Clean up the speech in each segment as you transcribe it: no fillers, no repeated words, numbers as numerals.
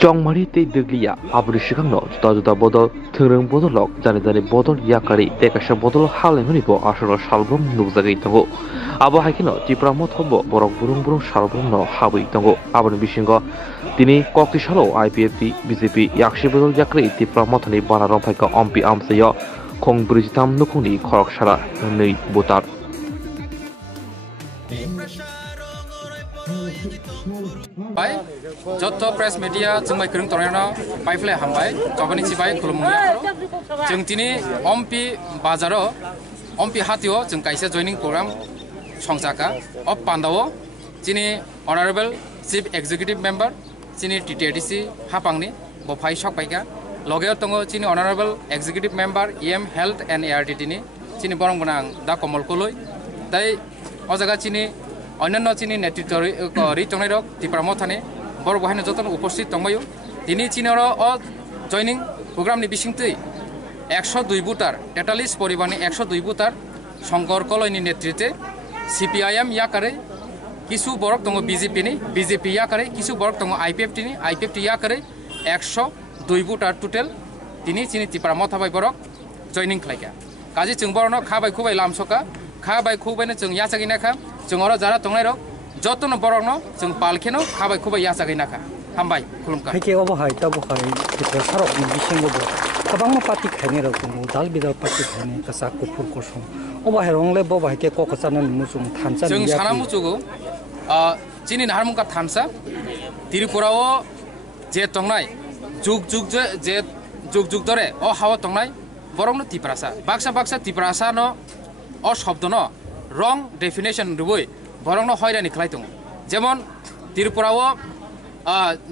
Chongmari tei deglia abri sikangno juta bodol thungrung bodolok jani bodol yakari tekasa bodol halemuni bo asoro salbrum nukjagui tongo abo haikino Tripura mothobo borok burung salbrumno habui tongo aboni bisingo tini kokti salo IPFT BJP yakshi bodol yakri Tripura mothoni bana romphai ompi amsayo khong brijitam nukuni khorok sara nei botar Bai, joto press media jengbai kereng torena paifle hambai, jabani cibai kulumuya karo. Jeng tini ompi bazaro, ompi hatio jeng kaisa joining program songsaka, op pandawo, tini honorable chief executive member, tini TTDC hapangni, bofai sok paika, logeo tongo tini honorable executive member EM Health and ART tini, tini borong benang da komol koloi, tai ojaga tini অন্যান্য চিনি নেতৃত্ব রিটনেরক ত্রিপুরা মথানে বড় বহাইনো যতন উপস্থিত তংবায়ু তিনি চিনর অ joining প্রোগ্রামনি বিসিংতৈ 102 বুটার টেটালিস পরিবারনি 102 বুটার Shankar কলয়নি নেতৃত্বে CPIM ইয়াকারে কিছু বরক দङ BJP ইয়াকারে কিছু বরক দङ আইপিএফটি ইয়াকারে 102 বুটার টোটাল তিনি চিনি ত্রিপুরা মথাবাই বরক জয়নিং খাইকা কাজে जों বরনো খাবাই খুবাই লামসকা খাবাই খুবাইনো जों याचागिनाखा जों अरा जारा तंगनाय रक जतन बरकनो जों पालखेनो खाबाय खुबाय याचागिनाखा हामबाय खुलुमका हायके अबहाय तबहाय सरक बिसिंगो गोबां पार्टी खायने रक दाल बिदा पार्टी खायने कसा कुफुर कसम अबहाय रंले बबायके ककसानन मुसुम थानसा जों साना मुचुगो चिनि नारमुका थानसा त्रिपुराओ जे तंगनाय जुग दरे अ हावा तंगनाय बरंनो तिप्रासा बाक्सा तिप्रासा न अ शब्द न रंग डेफिनेशन रुबुई बरंनो हयरानि खलाय दङ जेमन त्रिपुराओ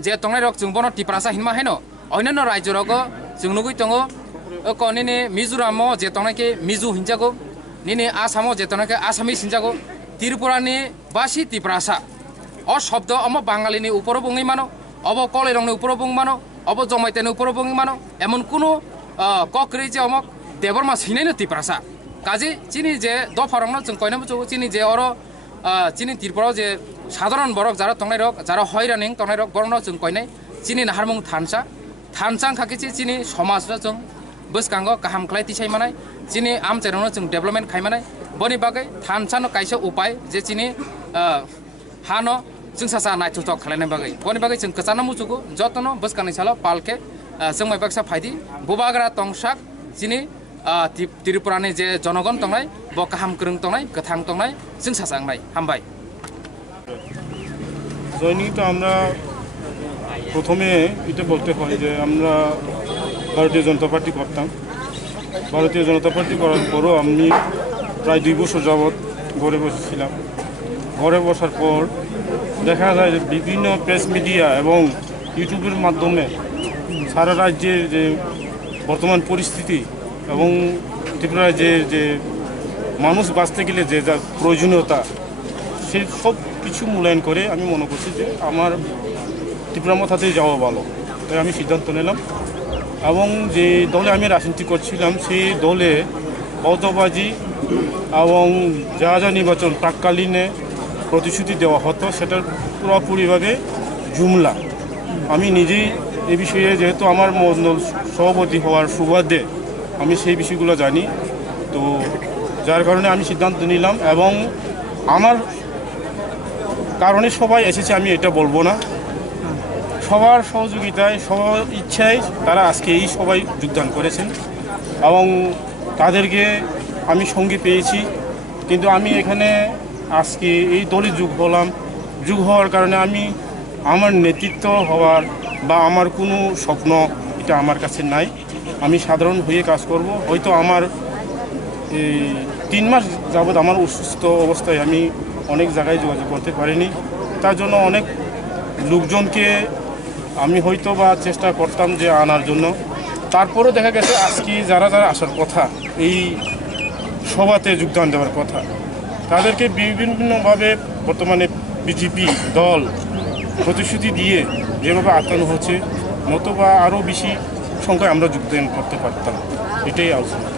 जे तंगनाय रक जों बनो तिप्रासा हिनमा हैनो अन्यान्य राज्य रक जों नुगै दङ कनिनि मिजोरामो जे तंगनायके मिजु हिनजागो निनि आसामो जे तंगनायके आसामिस हिनजागो त्रिपुरानि बासि तिप्रासा अ शब्द अम बाङालिनि उपरो बुङै मानो अब कलेरंनि उपरो बुङ मानो अब जमाइतेनि उपरो बुङै मानो एमन कुनु कक्रि जे अमक देबरमा सिनायनो तिप्रासा কাজে চিনি যে দফারংনো जों কয়নাबो চো চিনি যে অর চিনি त्रिपुराव जे সাধারণ বরক যারা তংনাই রক যারা হয়রানিং তংনাই রক বরনো जों কয়নাই চিনি নাহারমুং थानसा खाकिचे चिनि समाज र जों बसकांगो गाहाम खलाय तिसाय मानाय चिनि आमचेरनो जों डेभलपमेन्ट खायमानाय बनि बागै थानसानो कायसे उपाय जे चिनि हानो जों सासा नायथुथक खालायनाय बागै बनि बागै जों कचाना मुचुगो जतनो बसकांनि सालो पालके जों मायबाक्सा फायदि बुबाग्रा तंसाक चिनि त्रिपुरानि जे जनगण तंनाय ब गाहाम गोरों तंनाय गोथां तंनाय जों सासांनाय हामबाय জয়নিং তো আমরা প্রথমে এটা বলতে হয় যে আমরা ভারতীয় জনতা পার্টি করতাম ভারতীয় জনতা পার্টি করার পরও আমি প্রায় 2 বছর যাবত ঘরে বসেছিলাম ঘরে বসার পর দেখা যায় যে বিভিন্ন প্রেস মিডিয়া এবং ইউটিউবের মাধ্যমে সারা রাজ্যের যে বর্তমান পরিস্থিতি এবং ত্রিপুরায় যে মানুষ বাঁচতে গেলে যে যা প্রয়োজনীয়তা সেই সব কিছু মূল্যায়ন করে আমি মনে করছি যে আমার ত্রিপুরা মথাতেই যাওয়া ভালো তাই আমি সিদ্ধান্ত নিলাম এবং যে দলে আমি রাজনীতি করছিলাম সেই দলে অতবাজি এবং যা নির্বাচন প্রাককালীনে প্রতিশ্রুতি দেওয়া হতো সেটার পুরোপুরিভাবে জুমলা আমি নিজেই এই বিষয়ে যেহেতু আমার মণ্ডল সভাপতি হওয়ার সুবাদে আমি সেই বিষয়গুলো জানি তো যার কারণে আমি সিদ্ধান্ত নিলাম এবং আমার কারণে সবাই এসেছে আমি এটা বলবো না সবার সহযোগিতায় সবার ইচ্ছায় তারা আজকে এই সবাই যোগদান করেছেন এবং তাদেরকে আমি সঙ্গে পেয়েছি কিন্তু আমি এখানে আজকে এই দলে যোগ হওয়ার কারণে আমি আমার নেতৃত্ব হওয়ার বা আমার কোনো স্বপ্ন এটা আমার কাছে নাই আমি সাধারণ হয়ে কাজ করব হয়তো আমার এই 3 মাস যাবত আমার অসুস্থ অবস্থায় আমি অনেক জায়গায় যোগাযোগ করতে পারিনি তার জন্য অনেক লোকজনকে আমি হয়তো বা চেষ্টা করতাম যে আনার জন্য তারপরেও দেখা গেছে আজকে যারা আসার কথা এই সভাতে যোগদান দেওয়ার কথা তাদেরকে বিভিন্নভাবে বর্তমানে বিজেপি দল প্রতিশ্রুতি দিয়ে যেভাবে আটকানো হচ্ছে নতুবা আরও বেশি সংখ্যায় আমরা যোগদান করতে পারতাম এটাই আলোচনা